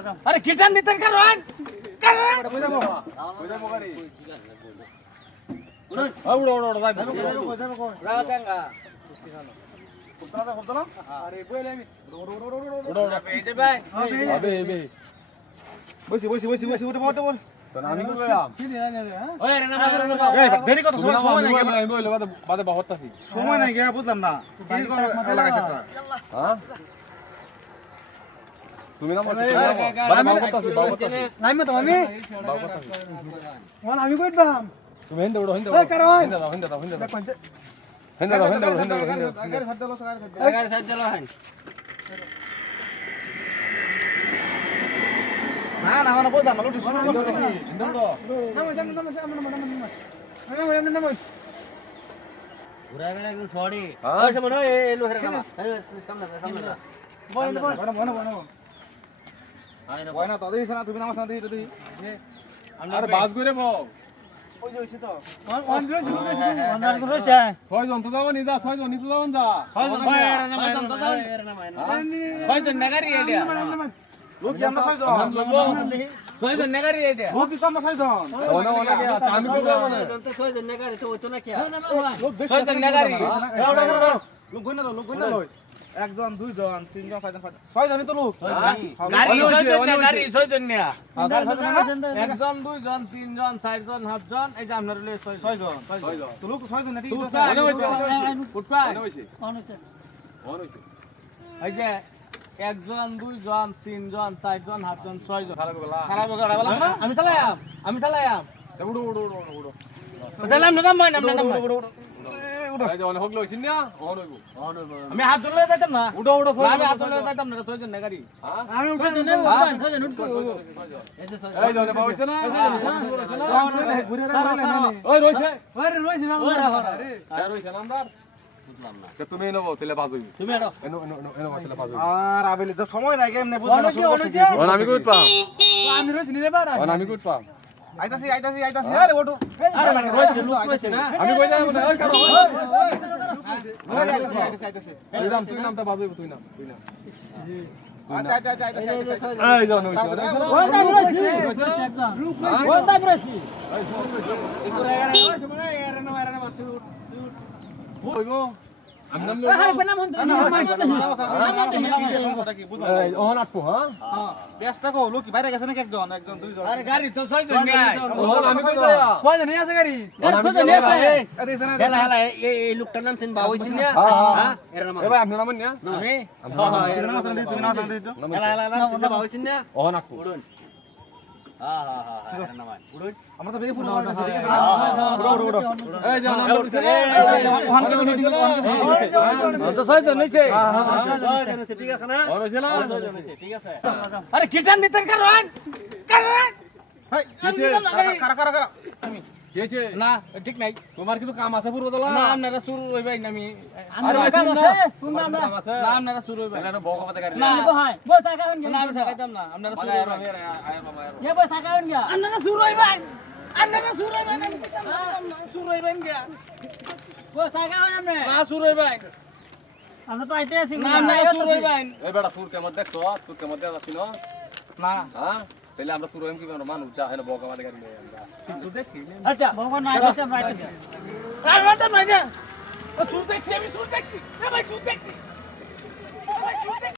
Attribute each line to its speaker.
Speaker 1: আরে কিটান দিতেন কারণ কারণ
Speaker 2: কই যাবো গাড়ি উড়ো উড়ো যাই কই যাবো কই
Speaker 1: রাও টাঙ্গা
Speaker 2: ফুটলা আরে বইলে আমি উড়ো
Speaker 1: এই যে ভাই
Speaker 2: আবে আবে বসি উঠে বড় বড় তো আমি কই গেলাম
Speaker 1: ওই রে না
Speaker 2: এই দেরি কত সময় নাই আমি বইলে বাদে বাহতাছি সময় নাই গিয়া বুঝলাম না কি লাগাইছ তা হ্যাঁ তুমি না মত বাদে বাহতাছি
Speaker 1: নাই মত আমি
Speaker 2: বাহতাছি
Speaker 1: ওন আমি কইতাম
Speaker 2: তুমি হেন্দে উড়ো হেন্দে
Speaker 1: গাড়ি সাইড দিলো হাই
Speaker 2: না না না বুঝলাম না লুটি শুরু করতে কি
Speaker 1: নাম ঘুরা গেলে একদম সরি ওই সামনে ওই এলো হেরে নামা সামনে
Speaker 2: বয় না তো দেইছ না তুমি নামাস না দেই দেই আরে বাস করে বউ ওই যে হইছে তো
Speaker 1: ওন রইছে
Speaker 2: ছয় জন তো যাও নি যা ছয় জন নি তো যাও যা
Speaker 1: ছয় জন নেগারি এডিয়া
Speaker 2: লোক কি আমরা ছয় জন
Speaker 1: ছয় জন নেগারি এডিয়া
Speaker 2: লোক কি আমরা ছয় জন ওনা ওনা আমি তো যাবো না
Speaker 1: তো ছয় জন নেগারি তো ওই তো না কি
Speaker 2: লোক বেশি
Speaker 1: ছয় জন নেগারি
Speaker 2: লোক গইনা লই একজন দুইজন তিনজন চারজন ছয় জনই তো লোক
Speaker 1: গাড়ি ছয় জন নেগারি ছয় জন নিয়া একজন দুইজন তিনজন চারজন সাতজন এই যে আপনার লই ছয় জন
Speaker 2: তো লোক ছয় জন ঠিক আছে
Speaker 1: উঠবা
Speaker 2: হইছে
Speaker 1: এই যে একজন দুইজন তিনজন চারজন সাতজন ছয়জন আমি চালায়াম
Speaker 2: উড়ো উড়ো উড়ো উড়ো
Speaker 1: চালাম না নাম
Speaker 2: এই যে অনেক হগলো হইছিন না অন হইবো
Speaker 1: আমি হাত ধরে যাইতাম না
Speaker 2: উড়ো উড়ো
Speaker 1: আমি হাত ধরে যাইতাম না ছয়জন না গাড়ি আমি ছয়জন উঠবো
Speaker 2: এই যে বাবা হইছে না ওই রইছে রইছে নামদার বুঝলাম না তুমি এনো তেলে বাজই
Speaker 1: তুমি এনো
Speaker 2: এনো তেলে বাজই আর আবেলি তো সময় নাই কেমনে বুঝলাম না আমি কইত পাম
Speaker 1: আমি রইছি নি রে বাবা
Speaker 2: আমি কইত পাম আইতাছি আরে ওটো আরে মানে রইছে লোক রইছে না আমি কই যাবো না ওই কারো আইতাছি তুই নামটা বাজই তুই নাম আচ্ছা আইতাছি এই জন হইছে
Speaker 1: কোন দাগ রইছি কোন দাগ রইছি
Speaker 2: হইবো আমি নাম লই
Speaker 1: নাম
Speaker 2: এই ওহন আটকো হ্যাঁ
Speaker 3: ব্যস্ত কো লোক বাইরে গেছে নাকি একজন দুইজন
Speaker 1: আরে গাড়ি তো ছয়জন নাই
Speaker 2: ওহন আমি কই যায়া
Speaker 1: ছয়জন নিয়ে আছে গাড়ি ছয়জন নিয়ে আছে হেলা হেলা এই লোকটার নাম চিন বাবা হইছে না হ্যাঁ এর নাম
Speaker 2: এ ভাই আপনার নাম না
Speaker 1: আমি
Speaker 2: তুমি নাম
Speaker 1: হেলা হেলা নাম চিন বাবা হইছে না
Speaker 2: ওহন আটকো
Speaker 1: উড়ুন হ্যাঁ এর নাম উড়ুন
Speaker 3: আমরা তো বেগে ফুল মারতেছি ঠিক আছে উড়ো
Speaker 2: এই যে নাম লইছে
Speaker 3: ওখান থেকে মিটিং
Speaker 1: তো ছয়জন নিচে
Speaker 3: ঠিক আছে না
Speaker 2: ওহন হইছে না
Speaker 3: ঠিক আছে
Speaker 1: আরে কিটান দিতেন কারণ কারণ
Speaker 3: কারা
Speaker 2: কেছে
Speaker 1: না ঠিক নাই
Speaker 2: তোমার কিন্তু কাম আছে পুরো দলা
Speaker 1: না আপনারা শুরু হইবাই না আমি
Speaker 2: আরে
Speaker 1: শুননা আমরা না আপনারা শুরু হইবাই
Speaker 2: এটা বউ কথা গাড়ি
Speaker 1: না বই সাকাবেন না আমি সাকাইতাম না আপনারা শুরু
Speaker 2: আয়ার
Speaker 1: হইবাই
Speaker 2: আয়ার মামার
Speaker 1: কে বই সাকাবেন না আপনারা শুরু হইবাই আপনারা শুরু হইবাই না আমি কইতাম না শুরু হইবেন কে বই সাকাবেন আপনি না শুরু হইবাই আমরা তো আইতে আছি না আপনারা শুরু হইবাই
Speaker 2: এই বেটা সুর কেমন দেখছো সুর কেমন দেখছ না
Speaker 3: না
Speaker 2: হ্যাঁ তাহলে আমরা শুরু হইম কি মানুষ যা হেন বউ কথা গাড়ি আমরা
Speaker 1: শুরু দেখছি আচ্ছা ভগবান না আইছে আমরা আইতে আমি মানতাম না যে শুরু দেখছি আমি শুরু দেখছি ভাই শুরু দেখছি